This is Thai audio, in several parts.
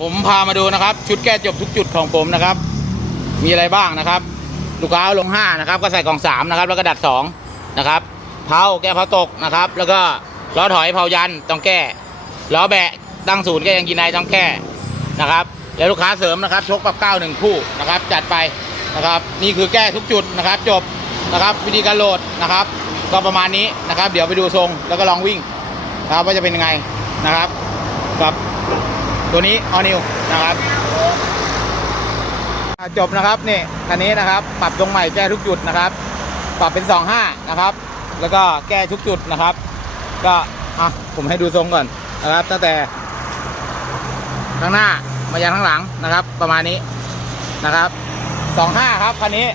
ผมพามาดูนะครับ ชุดแก้จบทุกจุดของผมนะครับ มีอะไรบ้างนะครับ ลูกค้าลง 5 นะครับ ก็ใส่กล่อง 3 นะครับ แล้วก็ดัด 2 นะครับเผาแก้เผาตกนะครับ แล้วก็ล้อถอยเผายันต้องแก้ล้อแบะตั้งศูนย์แก้ยังกินในต้องแก้นะครับ แล้วลูกค้าเสริมนะครับ ชกปรับเก้าหนึ่งคู่นะครับ จัดไปนะครับ นี่คือแก้ทุกจุดนะครับ จบนะครับ วิธีการโหลดนะครับ ก็ประมาณนี้นะครับ เดี๋ยวไปดูทรงแล้วก็ลองวิ่งนะครับว่าจะเป็นยังไงนะครับกับ ตัวนี้ออนิวนะครับจบนะครับนี่คันนี้นะครับ ปรับตรงใหม่แก้ทุกจุดนะครับ ปรับเป็น 25 นะครับ แล้วก็แก้ทุกจุดนะครับ ก็อะผมให้ดูทรงก่อนนะครับ ตั้งแต่ข้างหน้ามายันข้างหลังนะครับ ประมาณนี้นะครับ25 ครับคันนี้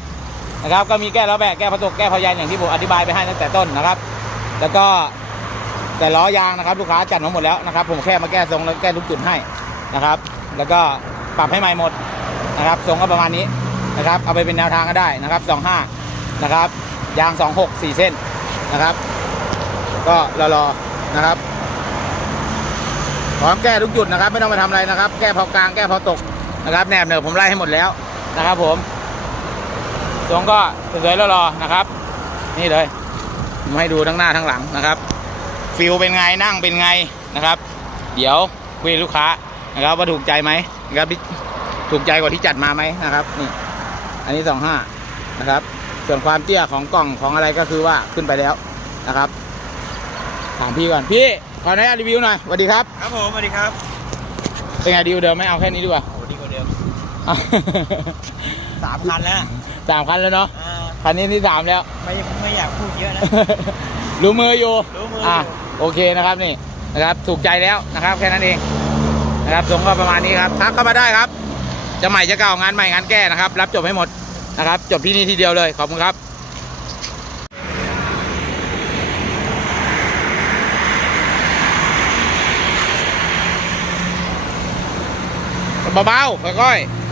นะครับ ก็มีแก้ล้อแบกแก้พระตกแก้พยันอย่างที่ผมอธิบายไปให้ตั้งแต่ต้นนะครับ แล้วก็ แต่ล้อยางนะครับลูกค้าจัดมาหมดแล้วนะครับผมแค่มาแก้ทรงแล้วแก้ทุกจุดให้นะครับ แล้วก็ปรับให้ใหม่หมดนะครับทรงก็ประมาณนี้นะครับ เอาไปเป็นแนวทางก็ได้นะครับ 25 นะครับ ยาง 26 4 เส้นนะครับ ก็รอๆนะครับพร้อมแก้ทุกจุดนะครับ ไม่ต้องไปทำอะไรนะครับ แก้พอกลางแก้พอตกนะครับแหนบเหนือผมไล่ให้หมดแล้วนะครับ ผมทรงก็สวยๆรอๆนะครับ นี่เลยผมให้ดูทั้งหน้าทั้งหลังนะครับ ฟิลเป็นไงนั่งเป็นไงนะครับ เดี๋ยวคุยกับลูกค้านะครับว่าถูกใจไหมนะครับที่ถูกใจกว่าที่จัดมาไหมนะครับนี่อันนี้สองห้านะครับ ส่วนความเตี้ยของกล่องของอะไรก็คือว่าขึ้นไปแล้วนะครับ ถามพี่ก่อนพี่ขออนุญาตรีวิวหน่อยสวัสดีครับ ครับผมสวัสดีครับ เป็นไงดีลเดิมไม่เอาแค่นี้ดีกว่า โอ้ดีกว่าเดิมสามคันแล้วสามคันแล้วเนาะอ่าคันนี้ที่สามแล้ว ไม่ไม่อยากพูดเยอะนะ รู้มืออยู่รู้มืออยู่อะ โอเคนะครับนี่นะครับถูกใจแล้วนะครับแค่นั้นเองนะครับทรงก็ประมาณนี้ครับทักเข้ามาได้ครับ จะใหม่จะเก่างานใหม่งานแก้นะครับ รับจบให้หมดนะครับ จบที่นี่ทีเดียวเลยขอบคุณครับเบาๆค่อยๆ